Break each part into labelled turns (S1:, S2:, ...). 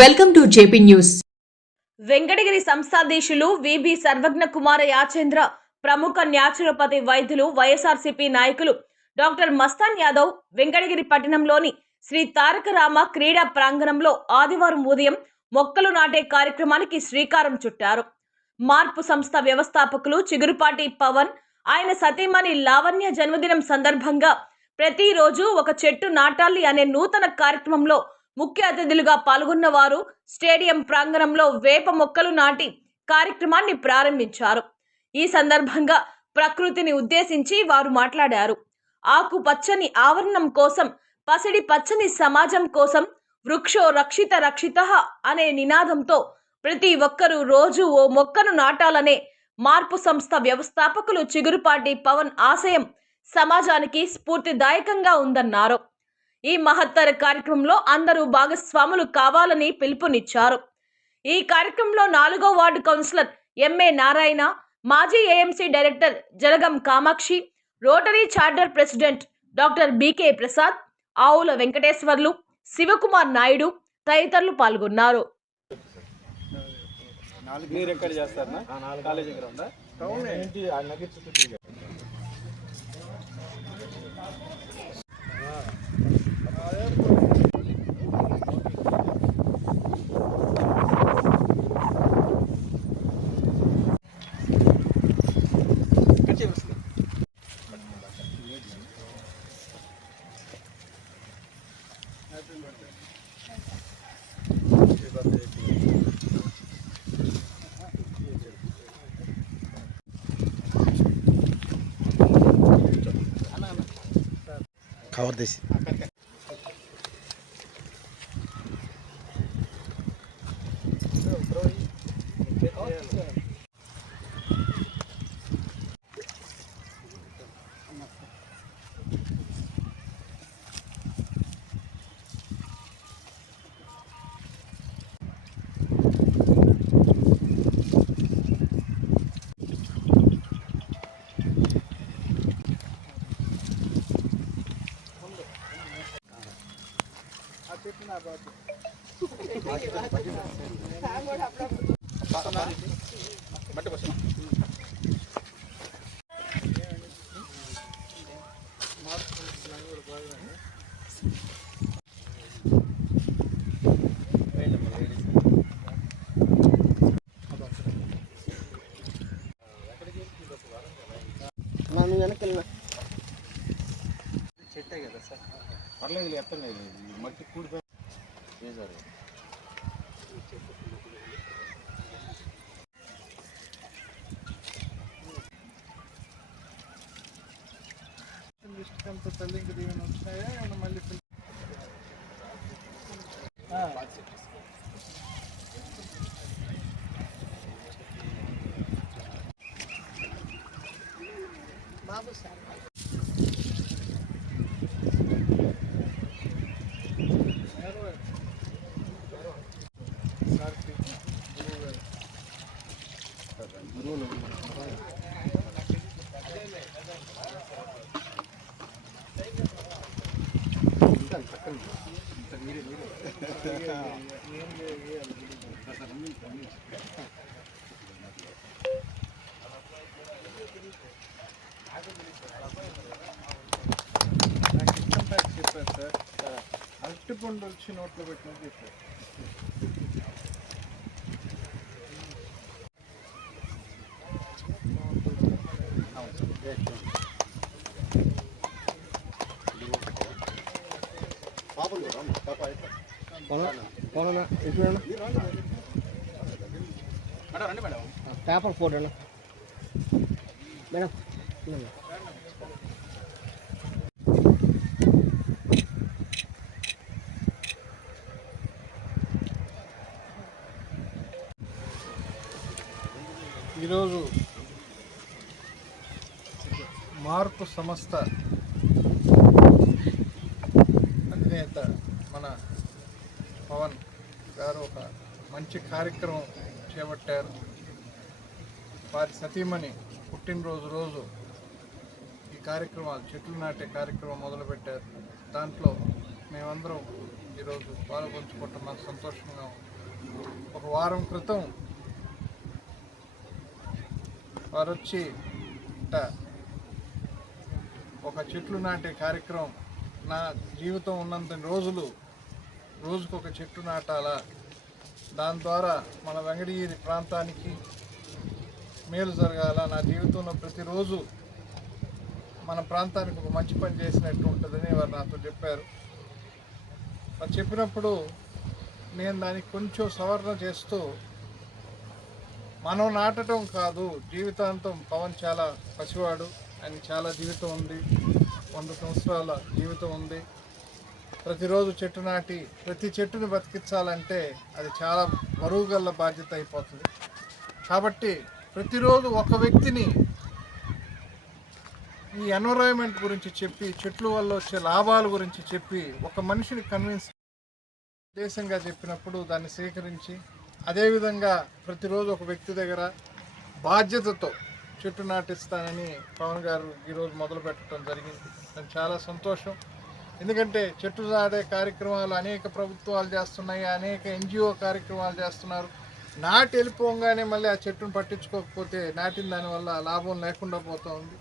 S1: Welcome to JP news.
S2: Venkatagiri సంస్థాధీశులు VB సర్వజ్ఞ కుమార యాచేంద్ర ప్రముఖ naturopathy వైద్యులు వైఎస్ఆర్సీపీ నాయకులు డాక్టర్ మస్తాన్ యాదవ్ వెంకటగిరి పట్టణంలోని శ్రీ తారక రామ క్రీడా ప్రాంగణంలో ఆదివారం ఉదయం మొక్కలు నాటే కార్యక్రమానికి శ్రీకారం చుట్టారు. మార్పు సంస్థ వ్యవస్థాపకులు చిగురుపాటి పవన్ ఆయన సతీమణి లావణ్య జన్మదినం సందర్భంగా ప్రతిరోజు ఒక చెట్టు నాటాలి అనే నూతన కార్యక్రమంలో ముఖ్య అతిథులుగా పాల్గొన్న వారు స్టేడియం ప్రాంగణంలో వేప మొక్కలు నాటి కార్యక్రమాన్ని ప్రారంభించారు. ఈ సందర్భంగా ప్రకృతిని ఉద్దేశించి వారు మాట్లాడారు. ఆకు పచ్చని ఆవరణం కోసం పసిడి పచ్చని సమాజం కోసం వృక్షో రక్షిత రక్షిత అనే నినాదంతో ప్రతి ఒక్కరూ రోజు ఓ మొక్కను నాటాలనే మార్పు సంస్థ వ్యవస్థాపకులు చిగురుపాటి పవన్ ఆశయం సమాజానికి స్ఫూర్తిదాయకంగా ఉందన్నారు. ఈ మహత్తర కార్యక్రమంలో అందరూ భాగస్వాములు కావాలని పిలుపునిచ్చారు. ఈ కార్యక్రమంలో నాలుగో వార్డు కౌన్సిలర్ ఎంఏ నారాయణ మాజీ AMC director Jalagam Kamakshi rotary charter president doctor BK Prasad Avula Venkateswarlu Sivakumar Naidu తదితరులు పాల్గొన్నారు.
S3: మీరు ఎక్కడ చేస్తారా కాలేజీ గ్రౌండ్?
S4: ఏంటి ఆ నగర్ చుట్టూ
S3: খাবার দিয়েছি పర్లేదు ఎత్తలేదు మట్టి కూడిపోయి
S4: దృష్టికంతో తల్లి ఇంక దీవెన వచ్చినాయా మళ్ళీ పిల్ల- సార్కి గురువు గారు. ఏం చేయాలి? నాకు ఇష్టం ప్యాక్ చెప్పారు సార్ అరటిపండు వచ్చి నోట్లో పెట్టినట్టు చెప్పారు
S3: మేడం రండి మేడం
S5: పేపర్ ఫోటో మేడం.
S4: ఈరోజు మార్పు సంస్థ అధినేత మన పవన్ గారు ఒక మంచి కార్యక్రమం చేపట్టారు. వారి సతీమణి పుట్టినరోజు రోజు ఈ కార్యక్రమాలు చెట్లు నాటే కార్యక్రమం మొదలుపెట్టారు. దాంట్లో మేమందరం ఈరోజు పాల్గొంచుకోవటం మాకు సంతోషంగా ఒక వారం క్రితం వారు వచ్చి ఒక చెట్లు నాటే కార్యక్రమం నా జీవితం ఉన్నంత రోజులు రోజుకు ఒక చెట్టు నాటాలా? దాని ద్వారా మన వెంకటగిరి ప్రాంతానికి మేలు జరగాల? నా జీవితంలో ప్రతిరోజు మన ప్రాంతానికి ఒక మంచి పని చేసినట్టు ఉంటుందని వారు నాతో చెప్పారు. వారు చెప్పినప్పుడు నేను దానికి కొంచెం సవరణ చేస్తూ మనం నాటడం కాదు జీవితాంతం పవన్ చాలా పసివాడు. ఆయన చాలా జీవితం ఉంది. వంద సంవత్సరాల జీవితం ఉంది. ప్రతిరోజు చెట్టు నాటి ప్రతి చెట్టుని బతికించాలంటే అది చాలా బరువు గల్ల బాధ్యత అయిపోతుంది. కాబట్టి ప్రతిరోజు ఒక వ్యక్తిని ఈ ఎన్విరాన్మెంట్ గురించి చెప్పి చెట్ల వల్ల వచ్చే లాభాల గురించి చెప్పి ఒక మనిషిని కన్విన్స్ ఉద్దేశంగా చెప్పినప్పుడు దాన్ని స్వీకరించి అదేవిధంగా ప్రతిరోజు ఒక వ్యక్తి దగ్గర బాధ్యతతో చెట్టు నాటిస్తానని పవన్ గారు ఈరోజు మొదలు పెట్టడం జరిగింది. నాకు చాలా సంతోషం. ఎందుకంటే చెట్టు నాటే కార్యక్రమాలు అనేక ప్రభుత్వాలు చేస్తున్నాయి అనేక ఎన్జిఓ కార్యక్రమాలు చేస్తున్నారు. నాటి వెళ్ళిపోగానే మళ్ళీ ఆ చెట్టును పట్టించుకోకపోతే నాటిన దానివల్ల లాభం లేకుండా పోతూ ఉంది.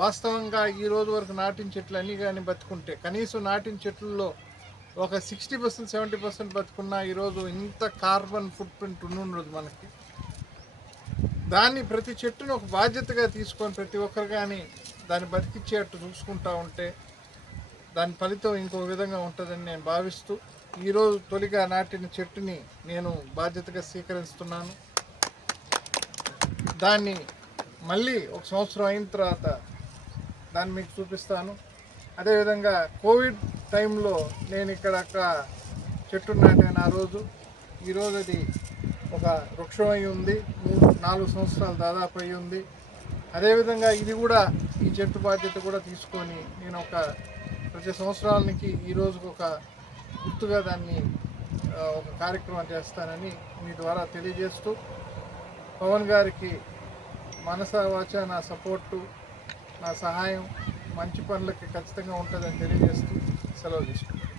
S4: వాస్తవంగా ఈ రోజు వరకు నాటిన చెట్లు అన్నీ కానీ బతుకుంటే కనీసం నాటిన చెట్లలో ఒక సిక్స్టీ పర్సెంట్ సెవెంటీ పర్సెంట్ బతుకున్నా ఈరోజు ఇంత కార్బన్ ఫుట్ ప్రింట్ ఉండదు మనకి. దాన్ని ప్రతి చెట్టును ఒక బాధ్యతగా తీసుకొని ప్రతి ఒక్కరు కానీ దాన్ని బతికిచ్చేట్టు చూసుకుంటా ఉంటే దాని ఫలితం ఇంకో విధంగా ఉంటుందని నేను భావిస్తూ ఈరోజు తొలిగా నాటిన చెట్టుని నేను బాధ్యతగా స్వీకరిస్తున్నాను. దాన్ని మళ్ళీ ఒక సంవత్సరం అయిన తర్వాత దాన్ని మీకు చూపిస్తాను. అదేవిధంగా కోవిడ్ టైంలో నేను ఇక్కడ అక్కడ చెట్టు నాటాను ఆ రోజు. ఈరోజు అది ఒక వృక్షం అయి ఉంది మూడు నాలుగు సంవత్సరాలు దాదాపు అయి ఉంది. అదేవిధంగా ఇది కూడా ఈ చెట్టు బాధ్యత కూడా తీసుకొని నేను ఒక ప్రతి సంవత్సరాలకి ఈ రోజుకు ఒక గుర్తుగా దాన్ని ఒక కార్యక్రమం చేస్తానని మీ ద్వారా తెలియజేస్తూ పవన్ గారికి మనస వాచ నా సపోర్టు నా సహాయం మంచి పనులకి ఖచ్చితంగా ఉంటుందని తెలియజేస్తూ సెలవు తీసుకుంటాను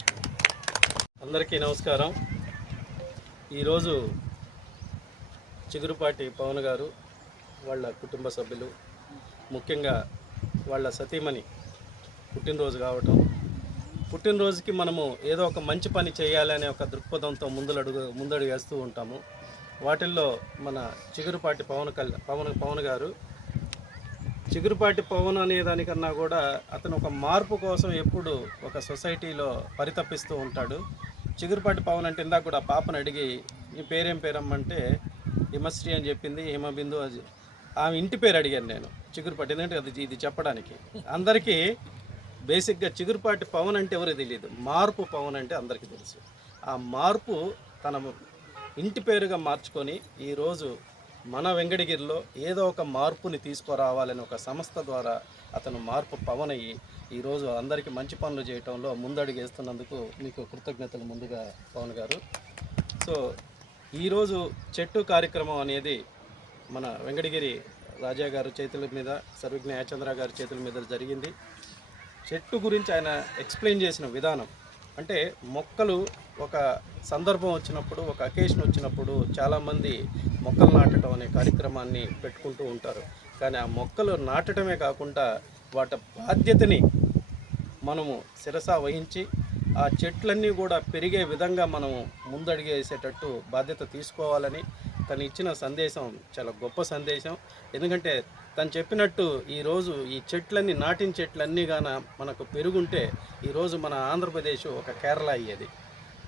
S1: అందరికీ నమస్కారం. ఈరోజు చిగురుపాటి పవన్ గారు వాళ్ళ కుటుంబ సభ్యులు ముఖ్యంగా వాళ్ళ సతీమణి పుట్టినరోజు కావటం. పుట్టినరోజుకి మనము ఏదో ఒక మంచి పని చేయాలనే ఒక దృక్పథంతో ముందడుగు ముందడుగు వేస్తూ ఉంటాము. వాటిల్లో మన చిగురుపాటి పవన్ కళ్యాణ్ పవన్ పవన్ గారు చిగురుపాటి పవన్ అనే దానికన్నా కూడా అతను ఒక మార్పు కోసం ఎప్పుడు ఒక సొసైటీలో పరితపిస్తూ ఉంటాడు. చిగురుపాటి పవన్ అంటే ఇందాక కూడా పాపను అడిగి నీ పేరేం పేరమ్మంటే హిమశ్రీ అని చెప్పింది హిమబిందు ఆమె ఇంటి పేరు అడిగాను నేను చిగురుపాటి ఎందుకంటే అది ఇది చెప్పడానికి. అందరికీ బేసిక్గా చిగురుపాటి పవన్ అంటే ఎవరికి తెలియదు మార్పు పవన్ అంటే అందరికీ తెలుసు. ఆ మార్పు తన ఇంటి పేరుగా మార్చుకొని ఈరోజు మన వెంకటగిరిలో ఏదో ఒక మార్పుని తీసుకురావాలని ఒక సంస్థ ద్వారా అతను మార్పు పవన్ అయ్యి ఈరోజు అందరికీ మంచి పనులు చేయటంలో ముందడుగు వేస్తున్నందుకు మీకు కృతజ్ఞతలు ముందుగా పవన్ గారు. సో ఈరోజు చెట్టు కార్యక్రమం అనేది మన వెంకటగిరి రాజా గారు చేతుల మీద సర్వజ్ఞ యాచంద్ర గారి చేతుల మీద జరిగింది. చెట్టు గురించి ఆయన ఎక్స్ప్లెయిన్ చేసిన విధానం అంటే మొక్కలు ఒక సందర్భం వచ్చినప్పుడు ఒక అకేషన్ వచ్చినప్పుడు చాలామంది మొక్కలు నాటడం అనే కార్యక్రమాన్ని పెట్టుకుంటూ ఉంటారు. కానీ ఆ మొక్కలు నాటడమే కాకుండా వాటి బాధ్యతని మనము శిరస వహించి ఆ చెట్లన్నీ కూడా పెరిగే విధంగా మనం ముందడిగేసేటట్టు బాధ్యత తీసుకోవాలని తను ఇచ్చిన సందేశం చాలా గొప్ప సందేశం. ఎందుకంటే తను చెప్పినట్టు ఈరోజు ఈ చెట్లన్నీ నాటిన చెట్లన్నీ గాన మనకు పెరుగుంటే ఈరోజు మన ఆంధ్రప్రదేశ్ ఒక కేరళ అయ్యేది.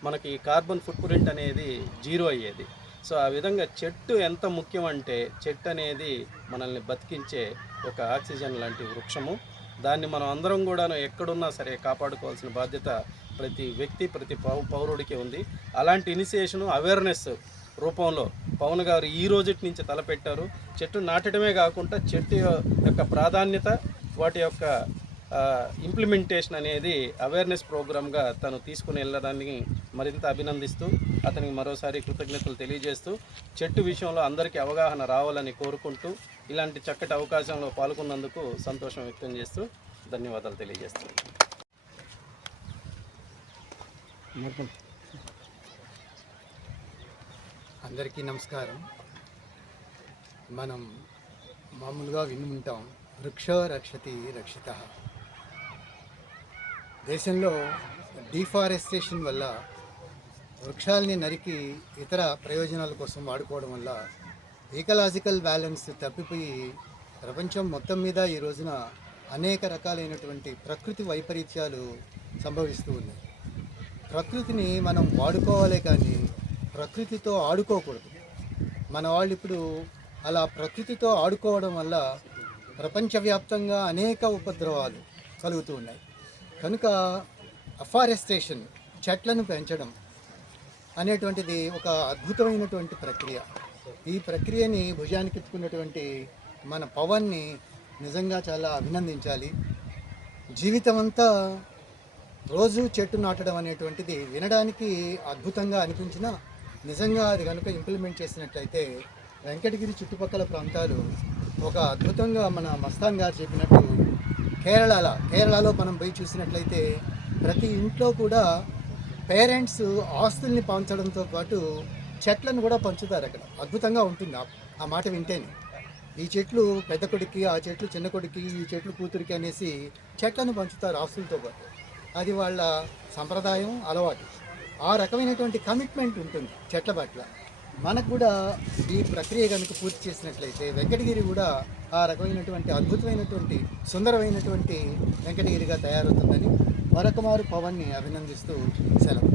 S1: మనకి ఈ కార్బన్ ఫుట్ ప్రింట్ అనేది జీరో అయ్యేది. సో ఆ విధంగా చెట్టు ఎంత ముఖ్యం అంటే చెట్టు అనేది మనల్ని బతికించే ఒక ఆక్సిజన్ లాంటి వృక్షము. దాన్ని మనం అందరం కూడా ఎక్కడున్నా సరే కాపాడుకోవాల్సిన బాధ్యత ప్రతి వ్యక్తి ప్రతి పౌ పౌరుడికి ఉంది. అలాంటి ఇనిషియేషను అవేర్నెస్ రూపంలో పవన్ గారు ఈ రోజుటి నుంచి తలపెట్టారు. చెట్టు నాటడమే కాకుండా చెట్టు యొక్క ప్రాధాన్యత వాటి యొక్క ఇంప్లిమెంటేషన్ అనేది అవేర్నెస్ ప్రోగ్రామ్గా తను తీసుకుని వెళ్ళడానికి మరింత అభినందిస్తూ అతనికి మరోసారి కృతజ్ఞతలు తెలియజేస్తూ చెట్టు విషయంలో అందరికీ అవగాహన రావాలని కోరుకుంటూ ఇలాంటి చక్కటి అవకాశంలో పాల్గొన్నందుకు సంతోషం వ్యక్తం చేస్తూ ధన్యవాదాలు తెలియజేస్తున్నాను
S5: అందరికీ నమస్కారం. మనం మామూలుగా విని ఉంటాం వృక్ష రక్షతి రక్షిత. దేశంలో డిఫారెస్టేషన్ వల్ల వృక్షాలని నరికి ఇతర ప్రయోజనాల కోసం వాడుకోవడం వల్ల ఈకలాజికల్ బ్యాలెన్స్ తప్పిపోయి ప్రపంచం మొత్తం మీద ఈ రోజున అనేక రకాలైనటువంటి ప్రకృతి వైపరీత్యాలు సంభవిస్తూ ఉన్నాయి. ప్రకృతిని మనం వాడుకోవాలే కానీ ప్రకృతితో ఆడుకోకూడదు. మన వాళ్ళు ఇప్పుడు అలా ప్రకృతితో ఆడుకోవడం వల్ల ప్రపంచవ్యాప్తంగా అనేక ఉపద్రవాలు కలుగుతూ ఉన్నాయి. కనుక అఫారెస్టేషన్ చెట్లను పెంచడం అనేటువంటిది ఒక అద్భుతమైనటువంటి ప్రక్రియ. ఈ ప్రక్రియని భుజానికి ఎత్తుకున్నటువంటి మన పవన్ని నిజంగా చాలా అభినందించాలి. జీవితం అంతా రోజు చెట్టు నాటడం అనేటువంటిది వినడానికి అద్భుతంగా అనిపించినా నిజంగా అది కనుక ఇంప్లిమెంట్ చేసినట్లయితే వెంకటగిరి చుట్టుపక్కల ప్రాంతాలు ఒక అద్భుతంగా మన మస్తాన్ గారు చెప్పినట్టు కేరళలో కేరళలో మనం పోయి చూసినట్లయితే ప్రతి ఇంట్లో కూడా పేరెంట్స్ ఆస్తుల్ని పంచడంతో పాటు చెట్లను కూడా పంచుతారు అక్కడ. అద్భుతంగా ఉంటుంది ఆ- ఆ మాట వింటేనే. ఈ చెట్లు పెద్ద కొడుక్కి ఆ చెట్లు చిన్న కొడుక్కి ఈ చెట్లు కూతురికి అనేసి చెట్లను పంచుతారు ఆస్తులతో పాటు. అది వాళ్ళ సంప్రదాయం అలవాటు. ఆ రకమైనటువంటి కమిట్మెంట్ ఉంటుంది చెట్ల పట్ల. మనకు కూడా ఈ ప్రక్రియ కనుక పూర్తి చేసినట్లయితే వెంకటగిరి కూడా ఆ రకమైనటువంటి అద్భుతమైనటువంటి సుందరమైనటువంటి వెంకటగిరిగా తయారవుతుందని మరొక మారు పవన్ని అభినందిస్తూ సెలవు.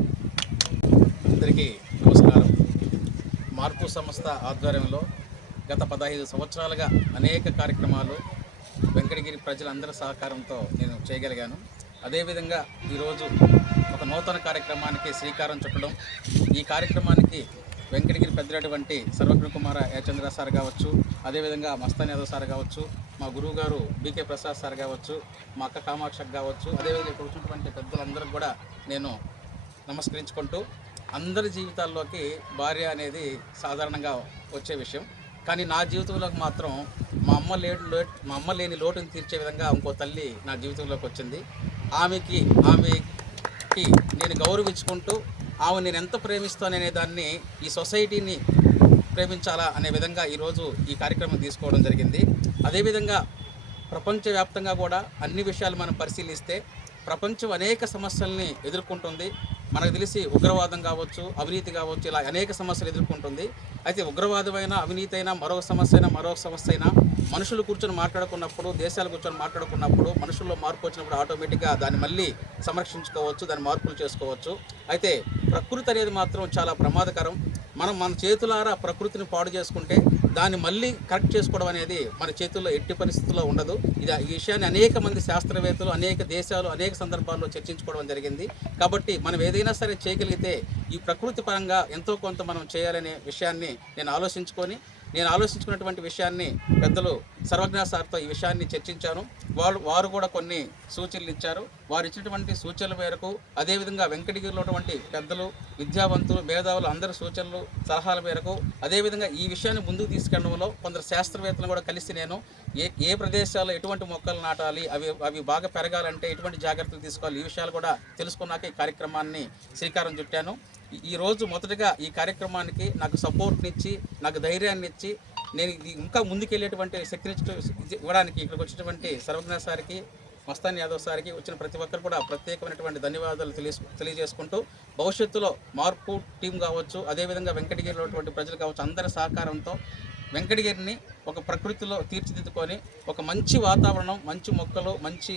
S3: అందరికీ నమస్కారం. మార్పు సంస్థ ఆధ్వర్యంలో గత పదహైదు సంవత్సరాలుగా అనేక కార్యక్రమాలు వెంకటగిరి ప్రజలందరి సహకారంతో నేను చేయగలిగాను. అదేవిధంగా ఈరోజు ఒక నూతన కార్యక్రమానికి శ్రీకారం చుట్టడం. ఈ కార్యక్రమానికి వెంకటగిరి పెద్దటువంటి సర్వజ్ఞ కుమార యచంద్ర సార్ కావచ్చు అదేవిధంగా మస్తాన్ యాదవ్ సార్ కావచ్చు మా గురువు గారు బీకే ప్రసాద్ సార్ కావచ్చు మా అక్క కామాక్షక్ కావచ్చు అదేవిధంగా ఇక్కడ వచ్చినటువంటి పెద్దలందరికీ కూడా నేను నమస్కరించుకుంటూ అందరి జీవితాల్లోకి భార్య అనేది సాధారణంగా వచ్చే విషయం. కానీ నా జీవితంలోకి మాత్రం మా అమ్మ లేడు లోటు మా అమ్మ లేని లోటుని తీర్చే విధంగా ఇంకో తల్లి నా జీవితంలోకి వచ్చింది. ఆమెకి ఆమెకి నేను గౌరవించుకుంటూ ఆమె నేను ఎంత ప్రేమిస్తాననే దాన్ని ఈ సొసైటీని ప్రేమించాలా అనే విధంగా ఈరోజు ఈ కార్యక్రమం తీసుకోవడం జరిగింది. అదేవిధంగా ప్రపంచవ్యాప్తంగా కూడా అన్ని విషయాలు మనం పరిశీలిస్తే ప్రపంచం అనేక సమస్యల్ని ఎదుర్కొంటుంది. మనకు తెలిసి ఉగ్రవాదం కావచ్చు అవినీతి కావచ్చు ఇలా అనేక సమస్యలు ఎదుర్కొంటుంది. అయితే ఉగ్రవాదమైన అవినీతి అయినా మరొక సమస్య అయినా మరొక సమస్య అయినా మనుషులు కూర్చొని మాట్లాడుకున్నప్పుడు దేశాలు కూర్చొని మాట్లాడుకున్నప్పుడు మనుషుల్లో మార్పు వచ్చినప్పుడు ఆటోమేటిక్గా దాన్ని మళ్ళీ సంరక్షించుకోవచ్చు దాన్ని మార్పులు చేసుకోవచ్చు. అయితే ప్రకృతి అనేది మాత్రం చాలా ప్రమాదకరం. మనం మన చేతులారా ప్రకృతిని పాడు చేసుకుంటే దాన్ని మళ్ళీ కరెక్ట్ చేసుకోవడం అనేది మన చేతుల్లో ఎట్టి పరిస్థితుల్లో ఉండదు. ఇది ఈ విషయాన్ని అనేక మంది శాస్త్రవేత్తలు అనేక దేశాలు అనేక సందర్భాల్లో చర్చించుకోవడం జరిగింది. కాబట్టి మనం ఏదైనా సరే చేయగలిగితే ఈ ప్రకృతి పరంగా ఎంతో కొంత మనం చేయాలనే విషయాన్ని నేను ఆలోచించుకొని నేను ఆలోచించుకున్నటువంటి విషయాన్ని పెద్దలు సర్వజ్ఞ సార్తో ఈ విషయాన్ని చర్చించాను. వాళ్ళు వారు కూడా కొన్ని సూచనలు ఇచ్చారు. వారు ఇచ్చినటువంటి సూచనల మేరకు అదేవిధంగా వెంకటగిరిలో ఉన్నటువంటి పెద్దలు విద్యావంతులు మేధావులు అందరి సూచనలు సలహాల మేరకు అదేవిధంగా ఈ విషయాన్ని ముందుకు తీసుకెళ్ళడంలో కొందరు శాస్త్రవేత్తలు కూడా కలిసి నేను ఏ ఏ ప్రదేశాల్లో ఎటువంటి మొక్కలు నాటాలి అవి అవి బాగా పెరగాలంటే ఎటువంటి జాగ్రత్తలు తీసుకోవాలి ఈ విషయాలు కూడా తెలుసుకున్నాక ఈ కార్యక్రమాన్ని శ్రీకారం చుట్టాను. ఈరోజు మొదటగా ఈ కార్యక్రమానికి నాకు సపోర్ట్నిచ్చి నాకు ధైర్యాన్ని ఇచ్చి నేను ఇది ఇంకా ముందుకెళ్ళేటువంటి శక్తిని ఇవ్వడానికి ఇక్కడికి వచ్చినటువంటి సర్వజ్ఞ సార్కి మస్తాన్ యాదవ్ సార్కి వచ్చిన ప్రతి ఒక్కరు కూడా ప్రత్యేకమైనటువంటి ధన్యవాదాలు తెలియ తెలియజేసుకుంటూ భవిష్యత్తులో మార్పు టీం కావచ్చు అదేవిధంగా వెంకటగిరిలో ఉన్నటువంటి ప్రజలు కావచ్చు అందరి సహకారంతో వెంకటగిరిని ఒక ప్రకృతిలో తీర్చిదిద్దుకొని ఒక మంచి వాతావరణం మంచి మొక్కలు మంచి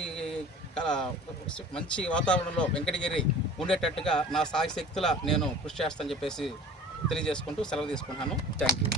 S3: మంచి వాతావరణంలో వెంకటగిరి ఉండేటట్టుగా నా సాయి శక్తుల నేను కృషి చేస్తానని చెప్పేసి తెలియజేసుకుంటూ సెలవు తీసుకుంటున్నాను. Thank you